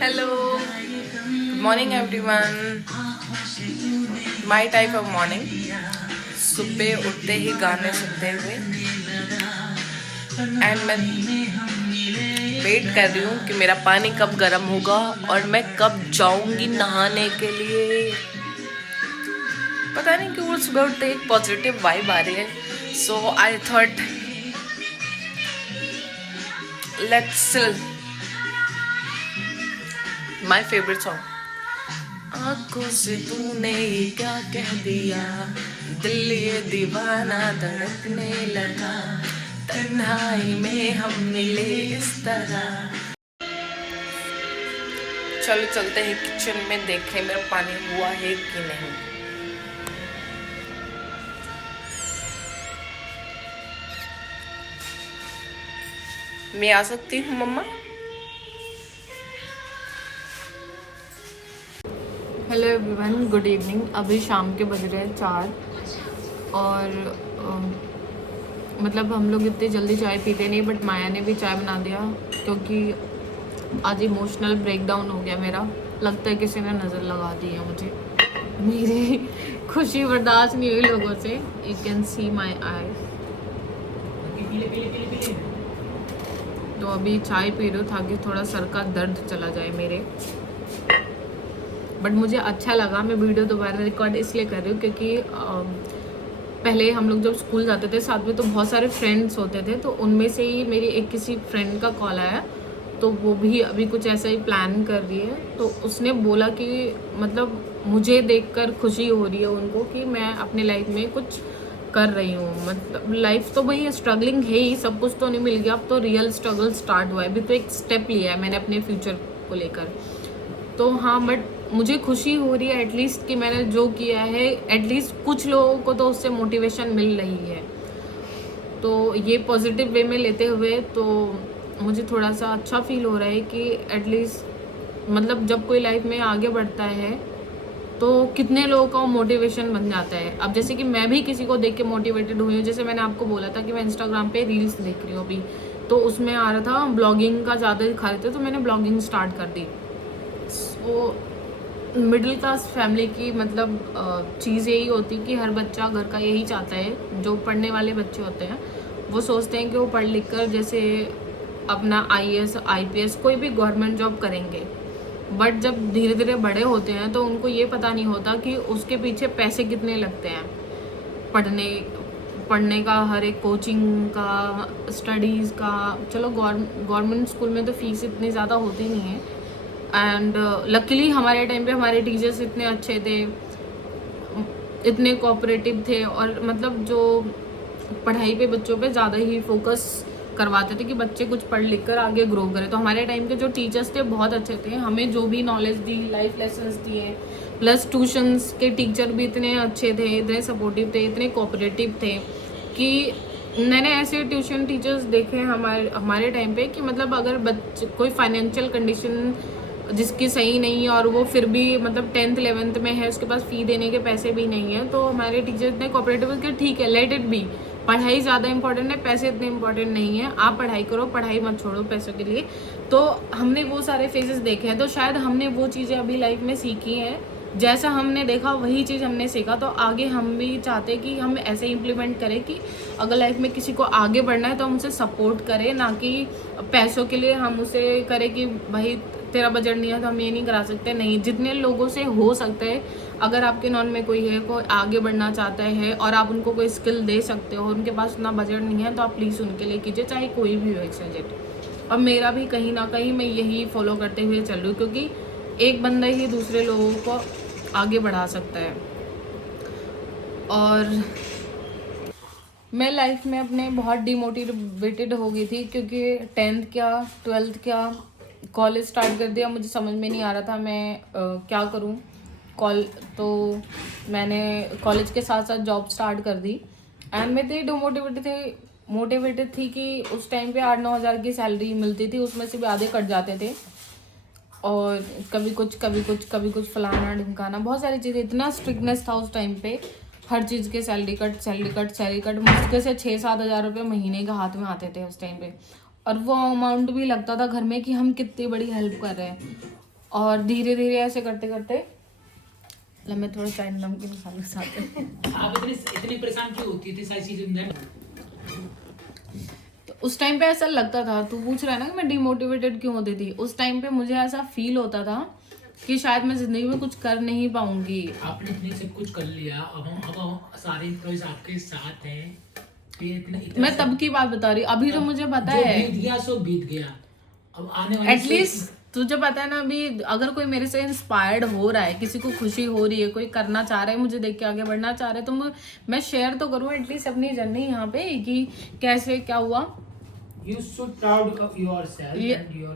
Hello, good morning everyone. My type of morning. सुबह उठते ही गाने सुनते हुए एंड मैं वेट कर रही हूँ कि मेरा पानी कब गर्म होगा और मैं कब जाऊंगी नहाने के लिए। पता नहीं क्यों सुबह उठते एक पॉजिटिव वाइब आ रही है। So I thought let's my favourite song. आंखों से तूने ये क्या कह दिया, दिल ये दीवाना धड़कने लगा, तन्हाई में हम मिले इस तरह। चलो चलते हैं किचन में, देखें मेरा पानी हुआ है कि नहीं। मैं आ सकती हूँ mama? Hello everyone, good evening. अभी शाम के बज रहे हैं 4 और मतलब हम लोग इतनी जल्दी चाय पीते नहीं, बट माया ने भी चाय बना दिया क्योंकि आज इमोशनल ब्रेकडाउन हो गया मेरा। लगता है किसी ने नज़र लगा दी है मुझे। मेरी खुशी बर्दाश्त नहीं हुई लोगों से। यू कैन सी माई आई। तो अभी चाय पी रही हूँ ताकि थोड़ा सर का दर्द चला जाए मेरे। बट मुझे अच्छा लगा। मैं वीडियो दोबारा रिकॉर्ड इसलिए कर रही हूँ क्योंकि पहले हम लोग जब स्कूल जाते थे साथ में तो बहुत सारे फ्रेंड्स होते थे, तो उनमें से ही मेरी एक किसी फ्रेंड का कॉल आया, तो वो भी अभी कुछ ऐसा ही प्लान कर रही है। तो उसने बोला कि मतलब मुझे देखकर खुशी हो रही है उनको कि मैं अपनी लाइफ में कुछ कर रही हूँ। मतलब लाइफ तो भाई स्ट्रगलिंग है ही, सब कुछ तो नहीं मिल गया, अब तो रियल स्ट्रगल स्टार्ट हुआ है। अभी तो एक स्टेप लिया है मैंने अपने फ्यूचर को लेकर। तो हाँ, बट मुझे खुशी हो रही है एटलीस्ट कि मैंने जो किया है एटलीस्ट कुछ लोगों को तो उससे मोटिवेशन मिल रही है। तो ये पॉजिटिव वे में लेते हुए तो मुझे थोड़ा सा अच्छा फील हो रहा है कि एटलीस्ट मतलब जब कोई लाइफ में आगे बढ़ता है तो कितने लोगों का मोटिवेशन बन जाता है। अब जैसे कि मैं भी किसी को देख के मोटिवेटेड हुई हूँ। जैसे मैंने आपको बोला था कि मैं इंस्टाग्राम पे रील्स देख रही हूँ अभी, तो उसमें आ रहा था ब्लॉगिंग का ज़्यादा दिखा रहे थे, तो मैंने ब्लॉगिंग स्टार्ट कर दी। सो मिडिल क्लास फैमिली की मतलब चीज़ यही होती कि हर बच्चा घर का यही चाहता है। जो पढ़ने वाले बच्चे होते हैं वो सोचते हैं कि वो पढ़ लिख कर जैसे अपना IAS IPS कोई भी गवर्नमेंट जॉब करेंगे। बट जब धीरे धीरे बड़े होते हैं तो उनको ये पता नहीं होता कि उसके पीछे पैसे कितने लगते हैं। पढ़ने का, हर एक कोचिंग का, स्टडीज़ का। चलो गवर्नमेंट स्कूल में तो फीस इतनी ज़्यादा होती नहीं है। एंड लकीली हमारे टाइम पे हमारे टीचर्स इतने अच्छे थे, इतने कोऑपरेटिव थे, और मतलब जो पढ़ाई पे बच्चों पे ज़्यादा ही फोकस करवाते थे कि बच्चे कुछ पढ़ लिख कर आगे ग्रो करें। तो हमारे टाइम के जो टीचर्स थे बहुत अच्छे थे, हमें जो भी नॉलेज दी, लाइफ लेसन्स दिए, प्लस ट्यूशन्स के टीचर भी इतने अच्छे थे, इतने सपोर्टिव थे, इतने कोऑपरेटिव थे कि मैंने ऐसे ट्यूशन टीचर्स देखे हमारे टाइम पे कि मतलब अगर बच्चे कोई फाइनेंशियल कंडीशन जिसकी सही नहीं है और वो फिर भी मतलब 10th 11th में है, उसके पास फ़ी देने के पैसे भी नहीं है, तो हमारे टीचर इतने कोऑपरेटिव कि ठीक है, लेट इट बी, पढ़ाई ज़्यादा इंपॉर्टेंट है, पैसे इतने इंपॉर्टेंट नहीं है, आप पढ़ाई करो, पढ़ाई मत छोड़ो पैसों के लिए। तो हमने वो सारे फेजेस देखे हैं, तो शायद हमने वो चीज़ें अभी लाइफ में सीखी हैं। जैसा हमने देखा वही चीज़ हमने सीखा, तो आगे हम भी चाहते कि हम ऐसे इम्प्लीमेंट करें कि अगर लाइफ में किसी को आगे बढ़ना है तो हम उसे सपोर्ट करें, ना कि पैसों के लिए हम उसे करें कि भाई तेरा बजट नहीं है तो हम ये नहीं करा सकते। नहीं, जितने लोगों से हो सकता है, अगर आपके नॉन में कोई है, कोई आगे बढ़ना चाहता है और आप उनको कोई स्किल दे सकते हो, उनके पास उतना बजट नहीं है, तो आप प्लीज़ उनके लिए कीजिए, चाहे कोई भी हो एक सब्जेक्ट। और मेरा भी कहीं ना कहीं मैं यही फॉलो करते हुए चल रही हूँ, क्योंकि एक बंदा ही दूसरे लोगों को आगे बढ़ा सकता है। और मैं लाइफ में अपने बहुत डिमोटिवेटेड हो गई थी, क्योंकि 10th क्या 12th क्या कॉलेज स्टार्ट कर दिया, मुझे समझ में नहीं आ रहा था मैं क्या करूं। तो मैंने कॉलेज के साथ साथ जॉब स्टार्ट कर दी, एंड मैं इतनी मोटिवेटेड थी कि उस टाइम पे 8-9 हज़ार की सैलरी मिलती थी, उसमें से भी आधे कट जाते थे, और कभी कुछ फलाना ढिमकाना, बहुत सारी चीज़ें, इतना स्ट्रिक्टनेस था उस टाइम पे, हर चीज़ के सैलरी कट मुश्किल से 6-7 हज़ार रुपये महीने के हाथ में आते थे उस टाइम पे। और वो अमाउंट भी लगता था घर में कि हम कितनी बड़ी हेल्प कर रहे हैं। और धीरे धीरे ऐसे करते करते मैं थोड़ा चाय नमकीन मसाले साथ आप इतनी परेशान क्यों होती थी सारी चीजें? तो उस टाइम पे ऐसा लगता था, तू पूछ रहा है ना कि मैं डिमोटिवेटेड क्यों होती थी, उस टाइम पे मुझे ऐसा फील होता था कि शायद मैं जिंदगी में कुछ कर नहीं पाऊंगी। आपने इतनी सब कुछ कर लिया, अब हम सारे एम्प्लॉइज आपके साथ हैं। मैं तब की बात बता रही, अभी तो मुझे पता है बीत गया सो बीत गया। अब आने वाले एटलीस्ट तुझे पता है ना, अभी अगर कोई मेरे से इंस्पायर्ड हो रहा है, किसी को खुशी हो रही है, कोई करना चाह रहा है, मुझे देख के आगे बढ़ना चाह रहा है, तो मैं शेयर तो करूँ एटलीस्ट अपनी जर्नी यहाँ पे कि कैसे क्या हुआ। You should proud of yourself and your...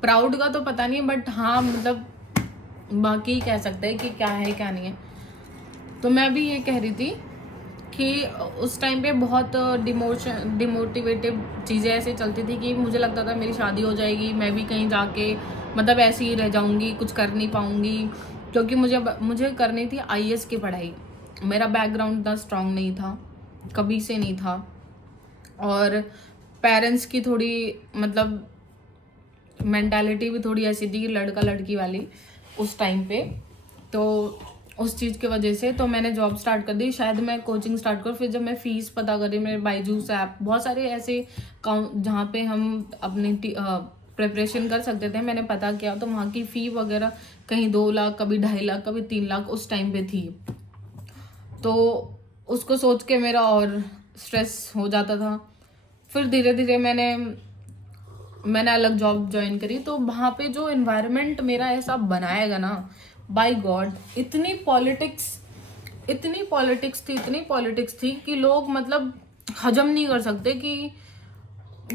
proud का तो पता नहीं, बट हाँ मतलब बाकी कह सकते हैं कि क्या है क्या नहीं है। तो मैं भी ये कह रही थी कि उस टाइम पे बहुत डिमोटिवेटिव चीज़ें ऐसे चलती थी कि मुझे लगता था मेरी शादी हो जाएगी, मैं भी कहीं जाके मतलब ऐसे ही रह जाऊंगी, कुछ कर नहीं पाऊंगी, क्योंकि मुझे करनी थी आईएएस की पढ़ाई। मेरा बैकग्राउंड इतना स्ट्रांग नहीं था, कभी से नहीं था, और पेरेंट्स की थोड़ी मतलब मेंटालिटी भी थोड़ी ऐसी थी कि लड़का लड़की वाली उस टाइम पे। तो उस चीज़ की वजह से तो मैंने जॉब स्टार्ट कर दी, शायद मैं कोचिंग स्टार्ट कर। फिर जब मैं फ़ीस पता करी, मेरे बायजूस ऐप, बहुत सारे ऐसे जहाँ पे हम अपनी प्रिपरेशन कर सकते थे, मैंने पता किया तो वहाँ की फ़ी वगैरह कहीं 2 लाख, कभी 2.5 लाख, कभी 3 लाख उस टाइम पे थी। तो उसको सोच के मेरा और स्ट्रेस हो जाता था। फिर धीरे धीरे मैंने अलग जॉब ज्वाइन करी, तो वहाँ पे जो एनवायरनमेंट मेरा ऐसा बनाएगा ना, बाय गॉड, इतनी पॉलिटिक्स थी कि लोग मतलब हजम नहीं कर सकते कि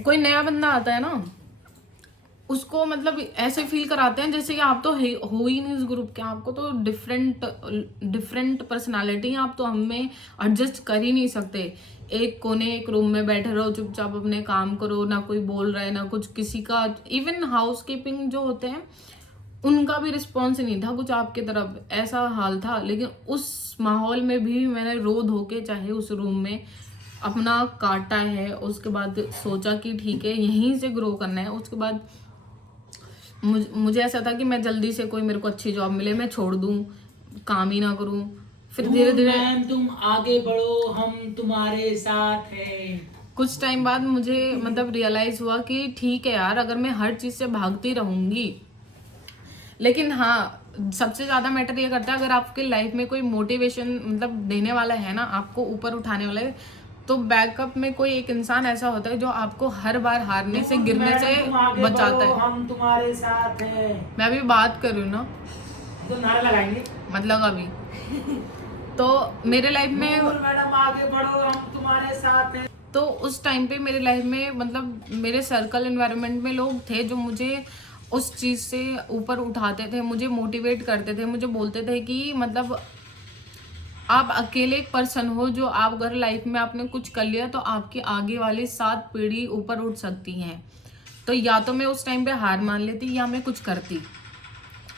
कोई नया बंदा आता है ना, उसको मतलब ऐसे फील कराते हैं जैसे कि आप तो हो ही नहीं इस ग्रुप के, आपको तो डिफरेंट पर्सनालिटी है, आप तो हमें एडजस्ट कर ही नहीं सकते। एक कोने एक रूम में बैठे रहो, चुपचाप अपने काम करो, ना कोई बोल रहा है ना कुछ, किसी का इवन हाउस कीपिंग जो होते हैं उनका भी रिस्पॉन्स नहीं था कुछ आपकी तरफ, ऐसा हाल था। लेकिन उस माहौल में भी मैंने रो धो के चाहे उस रूम में अपना काटा है। उसके बाद सोचा कि ठीक है यहीं से ग्रो करना है। उसके बाद मुझे ऐसा था कि मैं जल्दी से कोई मेरे को अच्छी जॉब मिले, मैं छोड़ दूं, काम ही ना करूं। फिर धीरे धीरे तुम आगे बढ़ो, हम तुम्हारे साथ हैं। कुछ टाइम बाद मुझे मतलब रियलाइज हुआ कि ठीक है यार, अगर मैं हर चीज से भागती रहूंगी, लेकिन हाँ सबसे ज्यादा मैटर ये करता है अगर आपके लाइफ में कोई मोटिवेशन मतलब देने वाला है ना, आपको ऊपर उठाने वाला है, तो बैकअप में कोई एक इंसान ऐसा होता है जो आपको हर बार हारने से, गिरने से बचाता है। हम तुम्हारे साथ हैं। मैं अभी बात कर रही हूँ ना, तो नारा लगाएंगे मतलब अभी तो मेरे लाइफ में मैडम आगे बढ़ो, हम तुम्हारे साथ हैं। तो उस टाइम पे मेरे लाइफ में मतलब मेरे सर्कल एनवायरनमेंट में लोग थे जो मुझे उस चीज़ से ऊपर उठाते थे, मुझे मोटिवेट करते थे, मुझे बोलते थे कि मतलब आप अकेले एक पर्सन हो जो आप अगर लाइफ में आपने कुछ कर लिया तो आपकी आगे वाली 7 पीढ़ी ऊपर उठ सकती हैं। तो या तो मैं उस टाइम पे हार मान लेती या मैं कुछ करती।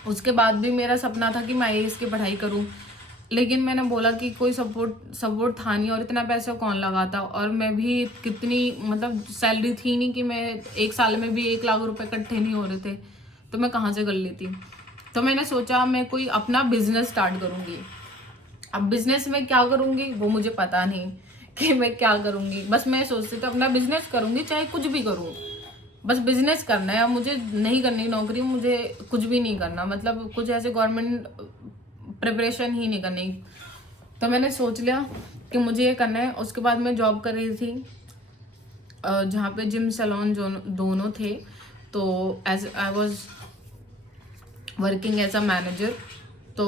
उसके बाद भी मेरा सपना था कि मैं आईएएस की पढ़ाई करूं, लेकिन मैंने बोला कि कोई सपोर्ट था नहीं, और इतना पैसा कौन लगाता, और मैं भी कितनी मतलब सैलरी थी नहीं कि मैं एक साल में भी 1 लाख रुपए इकट्ठे नहीं हो रहे थे, तो मैं कहाँ से कर लेती। तो मैंने सोचा मैं कोई अपना बिजनेस स्टार्ट करूँगी। अब बिजनेस में क्या करूँगी वो मुझे पता नहीं कि मैं क्या करूँगी, बस मैं सोचती थी अपना बिजनेस करूँगी, चाहे कुछ भी करूँ, बस बिजनेस करना है। मुझे नहीं करनी नौकरी, मुझे कुछ भी नहीं करना, मतलब कुछ ऐसे गवर्नमेंट प्रिपरेशन ही नहीं करनी। तो मैंने सोच लिया कि मुझे ये करना है। उसके बाद मैं जॉब कर रही थी जहाँ पे जिम सैलून जो दोनों थे, तो as I was working as a manager. तो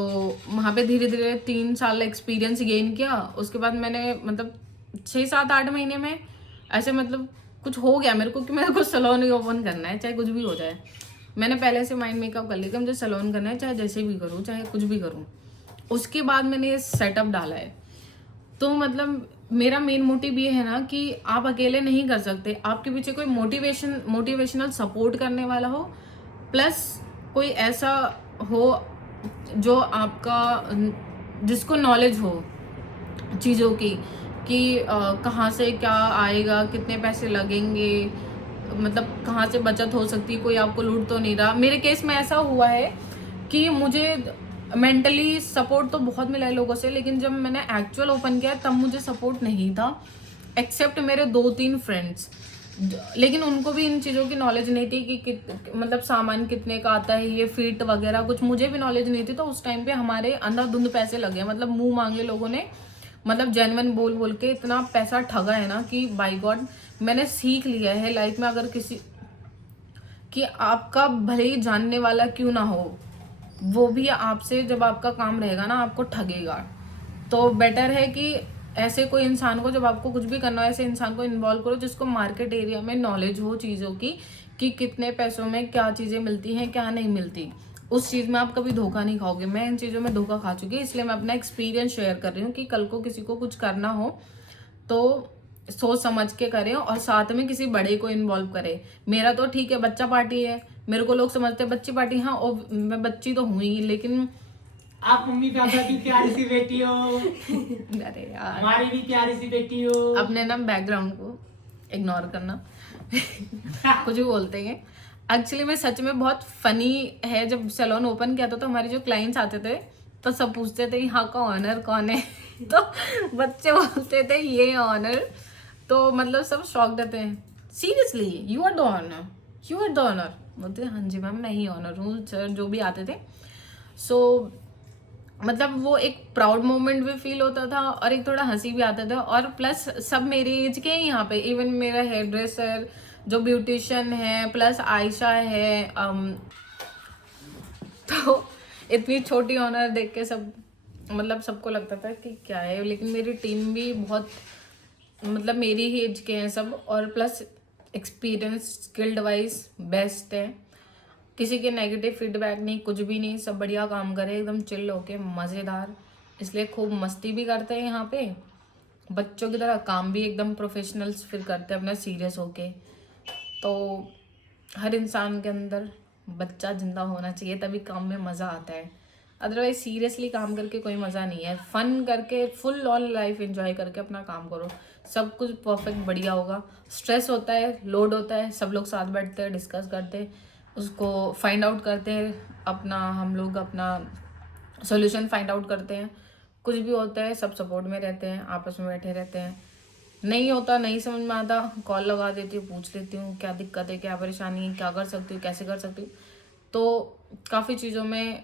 वहाँ पे धीरे धीरे 3 साल एक्सपीरियंस गेन किया। उसके बाद मैंने मतलब 6, 7, 8 महीने में ऐसे मतलब कुछ हो गया मेरे को कि मेरे को सैलून ही ओपन करना है, चाहे कुछ भी हो जाए। मैंने पहले से माइंड मेकअप कर लिया कि मुझे सैलून करना है, चाहे जैसे भी करूँ, चाहे कुछ भी करूँ। उसके बाद मैंने ये सेटअप डाला है। तो मतलब मेरा मेन मोटिव ये है ना कि आप अकेले नहीं कर सकते, आपके पीछे कोई मोटिवेशनल सपोर्ट करने वाला हो, प्लस कोई ऐसा हो जो आपका जिसको नॉलेज हो चीज़ों की कि कहाँ से क्या आएगा, कितने पैसे लगेंगे, मतलब कहाँ से बचत हो सकती है, कोई आपको लूट तो नहीं रहा। मेरे केस में ऐसा हुआ है कि मुझे मेंटली सपोर्ट तो बहुत मिला है लोगों से, लेकिन जब मैंने एक्चुअल ओपन किया तब मुझे सपोर्ट नहीं था, एक्सेप्ट मेरे 2-3 फ्रेंड्स। लेकिन उनको भी इन चीज़ों की नॉलेज नहीं थी कि मतलब सामान कितने का आता है, ये फीट वगैरह कुछ मुझे भी नॉलेज नहीं थी। तो उस टाइम पे हमारे अंधाधुंध पैसे लगे, मतलब मुंह मांगे लोगों ने, मतलब जेन्युइन बोल बोल के इतना पैसा ठगा है ना कि बाय गॉड मैंने सीख लिया है लाइफ में, अगर किसी कि आपका भले ही जानने वाला क्यों ना हो, वो भी आपसे जब आपका काम रहेगा ना आपको ठगेगा। तो बेटर है कि ऐसे कोई इंसान को, जब आपको कुछ भी करना हो, ऐसे इंसान को इन्वॉल्व करो जिसको मार्केट एरिया में नॉलेज हो चीज़ों की, कि कितने पैसों में क्या चीज़ें मिलती हैं क्या नहीं मिलती। उस चीज़ में आप कभी धोखा नहीं खाओगे। मैं इन चीज़ों में धोखा खा चुकी, इसलिए मैं अपना एक्सपीरियंस शेयर कर रही हूँ कि कल को किसी को कुछ करना हो तो सोच समझ के करें, और साथ में किसी बड़े को इन्वॉल्व करें। मेरा तो ठीक है, बच्चा पार्टी है, मेरे को लोग समझते हैं बच्ची पार्टी, हाँ और मैं बच्ची तो हूँ ही, लेकिन आप मम्मी पापा की प्यारी सी बेटी हो। अरे यार, हमारी भी प्यारी सी बेटी हो। अपने ना बैकग्राउंड को इग्नोर करना। कुछ भी बोलते हैं। एक्चुअली में सच में बहुत फनी है, जब सैलून ओपन किया था तो हमारे जो क्लाइंट्स आते थे तो सब पूछते थे यहाँ का ऑनर कौन है। तो बच्चे बोलते थे ये ऑनर, तो मतलब सब शॉक्ड रहते हैं, seriously you are the honour, you are the honour. बोलते हाँ जी मैम मैं ही ऑनर हूँ सर, जो भी आते थे। सो मतलब वो एक प्राउड मोमेंट भी फील होता था और एक थोड़ा हंसी भी आता था। और प्लस सब मेरी एज के ही यहाँ पे, इवन मेरा हेयर ड्रेसर जो ब्यूटिशियन है, प्लस आयशा है। तो इतनी छोटी ऑनर देख के सब मतलब सबको लगता था कि क्या है, लेकिन मेरी टीम भी बहुत मतलब मेरी ही एज के हैं सब, और plus experience skilled wise best है। किसी के नेगेटिव फीडबैक नहीं, कुछ भी नहीं, सब बढ़िया काम करे एकदम चिल होके मज़ेदार। इसलिए खूब मस्ती भी करते हैं यहाँ पे, बच्चों की तरह काम भी एकदम प्रोफेशनल्स फिर करते हैं अपना सीरियस होके। तो हर इंसान के अंदर बच्चा जिंदा होना चाहिए, तभी काम में मज़ा आता है। अदरवाइज सीरियसली काम करके कोई मज़ा नहीं है। फन करके फुल ऑन लाइफ एंजॉय करके अपना काम करो, सब कुछ परफेक्ट बढ़िया होगा। स्ट्रेस होता है, लोड होता है, सब लोग साथ बैठते हैं, डिस्कस करते हैं, उसको फाइंड आउट करते हैं, अपना हम लोग अपना सॉल्यूशन फाइंड आउट करते हैं। कुछ भी होता है सब सपोर्ट में रहते हैं, आपस में बैठे रहते हैं। नहीं होता, नहीं समझ में आता, कॉल लगा देती हूँ, पूछ लेती हूँ क्या दिक्कत है, क्या परेशानी है, क्या कर सकती हूँ, कैसे कर सकती हूँ। तो काफ़ी चीज़ों में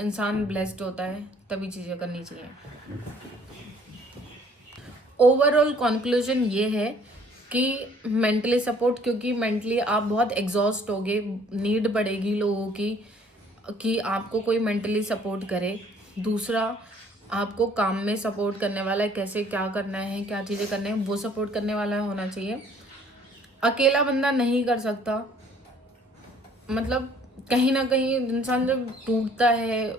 इंसान ब्लेस्ड होता है, तभी चीज़ें करनी चाहिए। ओवरऑल कंक्लूजन ये है कि मेंटली सपोर्ट, क्योंकि मेंटली आप बहुत एग्जॉस्ट होगे, नीड बढ़ेगी लोगों की कि आपको कोई मेंटली सपोर्ट करे। दूसरा, आपको काम में सपोर्ट करने वाला है, कैसे क्या करना है, क्या चीज़ें करने हैं, वो सपोर्ट करने वाला होना चाहिए। अकेला बंदा नहीं कर सकता, मतलब कहीं ना कहीं इंसान जब टूटता है,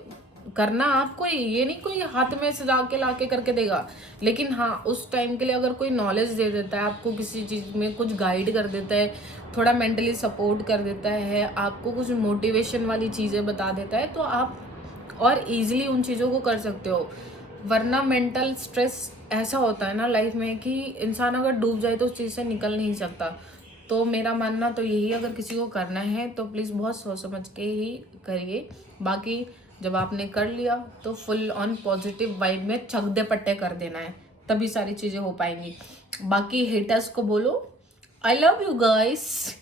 करना आपको ये नहीं कोई हाथ में सजा के ला के करके देगा, लेकिन हाँ उस टाइम के लिए अगर कोई नॉलेज दे देता है आपको, किसी चीज़ में कुछ गाइड कर देता है, थोड़ा मेंटली सपोर्ट कर देता है, आपको कुछ मोटिवेशन वाली चीज़ें बता देता है, तो आप और इजीली उन चीज़ों को कर सकते हो। वरना मेंटल स्ट्रेस ऐसा होता है ना लाइफ में कि इंसान अगर डूब जाए तो उस चीज़ से निकल नहीं सकता। तो मेरा मानना तो यही, अगर किसी को करना है तो प्लीज़ बहुत सोच समझ के ही करिए। बाकी जब आपने कर लिया तो फुल ऑन पॉजिटिव वाइब में चक दे पट्टे कर देना है, तभी सारी चीज़ें हो पाएंगी। बाकी हेटर्स को बोलो आई लव यू गाइस।